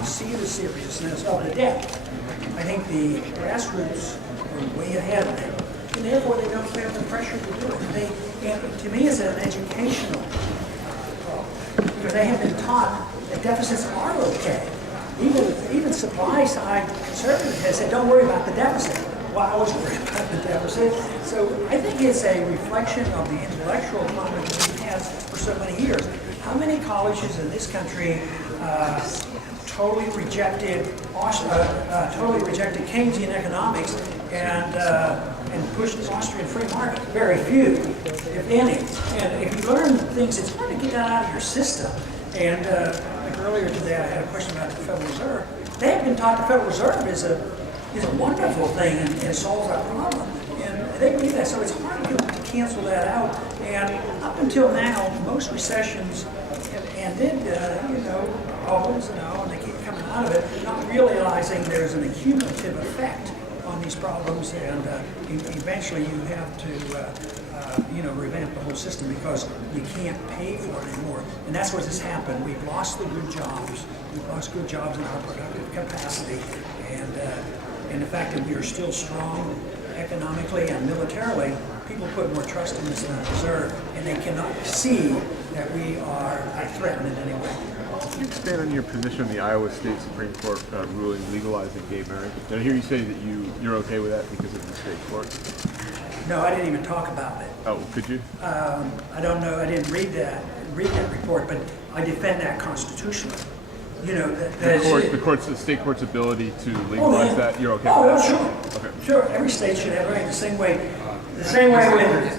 to see the seriousness of the debt. I think the grassroots are way ahead of them, and therefore they don't have the pressure to do it. And to me, it's an educational problem, because they have been taught that deficits are okay. Even supply side conservatives have said, don't worry about the deficit. Well, I was worried about the deficit. So I think it's a reflection of the intellectual climate that we've had for so many years. How many colleges in this country totally rejected Keynesian economics and pushed Austrian free market? Very few, if any. And if you learn things, it's hard to get that out of your system. And like earlier today, I had a question about the Federal Reserve. They have been taught the Federal Reserve is a wonderful thing and solves our problem. And they believe that, so it's hard to cancel that out. And up until now, most recessions have ended, always, and they keep coming out of it, not realizing there's an accumulative effect on these problems, and eventually you have to revamp the whole system, because you can't pay for it anymore. And that's what has happened. We've lost the good jobs. We've lost good jobs in our productive capacity, and the fact that we are still strong economically and militarily, people put more trust in us than the Reserve, and they cannot see that we are threatened in any way. Can you expand on your position on the Iowa State Supreme Court ruling legalizing gay marriage? Did I hear you say that you're okay with that because of the state court? No, I didn't even talk about it. Oh, could you? I don't know. I didn't read that report, but I defend that constitutionally. The state court's ability to legalize that. You're okay with that? Sure. Okay. Sure. Every state should have right the same way. The same way with.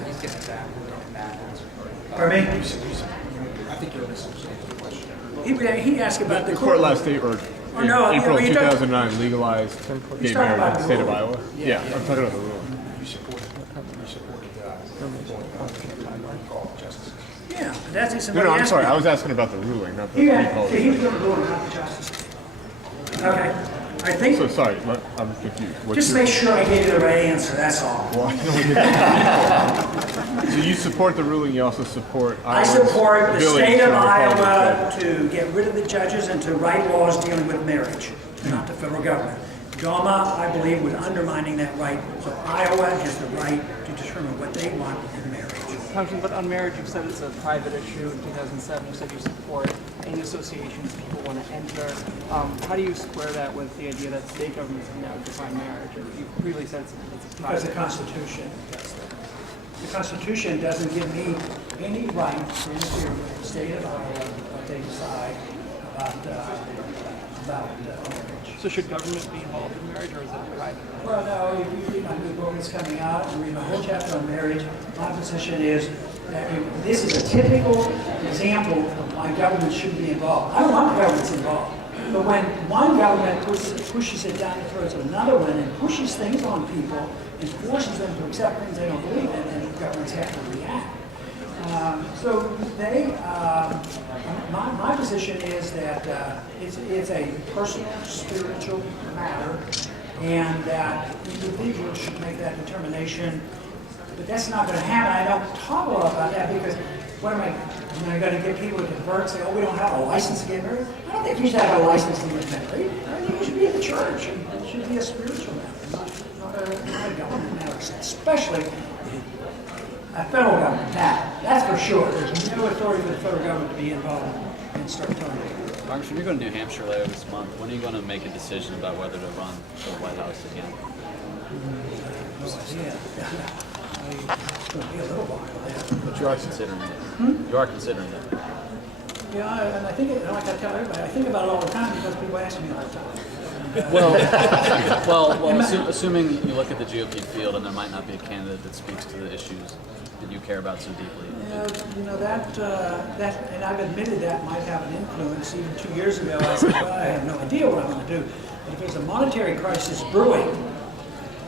Pardon me? I think you're misunderstanding the question. He asked about the court last state or in April 2009 legalized gay marriage in the state of Iowa. Yeah, I'm talking about the ruling. You supported justices. Yeah, but that's No, I'm sorry. I was asking about the ruling, not the he was going to rule not the justice. Okay. I think. So sorry, I'm confused. Just make sure I gave you the right answer. That's all. Well, I know we didn't. So you support the ruling. You also support. I support the state of Iowa to get rid of the judges and to write laws dealing with marriage, not the federal government. DOMA, I believe, was undermining that right. So Iowa has the right to determine what they want in marriage. Congressman, but on marriage, you've said it's a private issue. In 2007, you said you support any associations people want to enter. How do you square that with the idea that state governments can now define marriage? You previously said it's a private Because the Constitution does that. The Constitution doesn't give me any right to interfere with the state of Iowa what they decide about marriage. So should government be involved in marriage, or is it private? Well, no, if you read my new book that's coming out and read my whole chapter on marriage, my position is that this is a typical example of why government should be involved. I don't want the governments involved. But when one government pushes it down the throats of another one and pushes things on people and forces them to accept things they don't believe in, then governments have to react. My position is that it's a personal, spiritual matter, and that individuals should make that determination. But that's not going to happen. I don't talk a lot about that because what am I going to get people to convert and say, oh, we don't have a license to get married? I don't think you should have a license to get married. I think you should be in the church, and it should be a spiritual matter, not a government matter, especially a federal government. That's for sure. There's no authority for the federal government to be involved and start telling people. Congressman, you're going to New Hampshire later this month. When are you going to make a decision about whether to run for the White House again? It's going to be a little while. But you are considering it. You are considering it. Yeah, and I think, like I tell everybody, I think about it all the time because people ask me all the time. Assuming you look at the GOP field and there might not be a candidate that speaks to the issues that you care about so deeply. That, and I've admitted that might have an influence. Even 2 years ago, I said, well, I have no idea what I'm going to do. But if there's a monetary crisis brewing,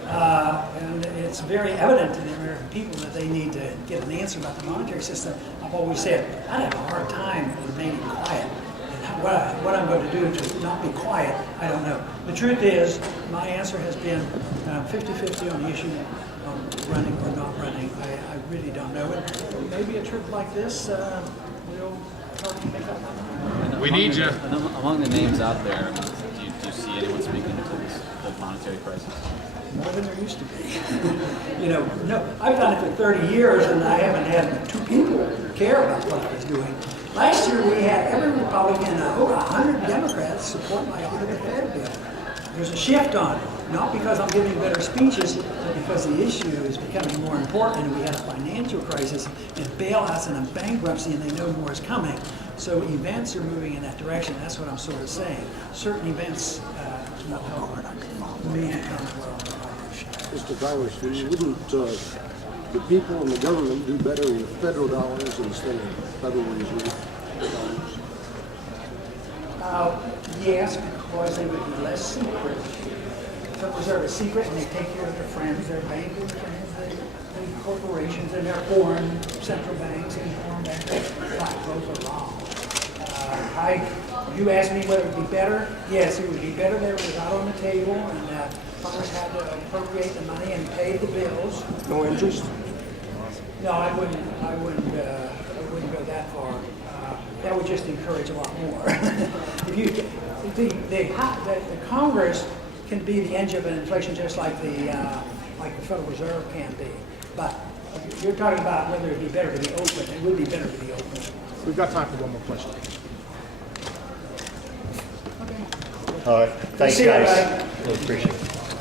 and it's very evident to the American people that they need to get an answer about the monetary system, I've always said, I'd have a hard time remaining quiet. And what I'm going to do to not be quiet, I don't know. The truth is, my answer has been 50-50 on the issue of running or not running. I really don't know. And maybe a trip like this will We need you. Among the names out there, do you see anyone speaking to the monetary crisis? More than there used to be. No, I've done it for 30 years and I haven't had two people care about what I was doing. Last year we had every Republican, over 100 Democrats support my end of the Fed bill. There's a shift on it, not because I'm giving better speeches, but because the issue is becoming more important and we have a financial crisis and bailouts and a bankruptcy and they know more is coming. So events are moving in that direction. That's what I'm sort of saying. Certain events may come well. Mr. Congressman, wouldn't the people and the government do better with federal dollars instead of Federal Reserve dollars? Yes, because they would be less secret. Federal Reserve is secret and they take care of their friends, their banking friends, the corporations and their foreign central banks and foreign bankers. Right, those are wrong. You asked me whether it would be better. Yes, it would be better that it was out on the table and Congress had to appropriate the money and pay the bills. No interest? No, I wouldn't go that far. That would just encourage a lot more. The Congress can be the engine of inflation just like the Federal Reserve can be. But you're talking about whether it would be better to be open. It would be better to be open. We've got time for one more question. All right. Thanks, See you, guys. everybody. Really appreciate it.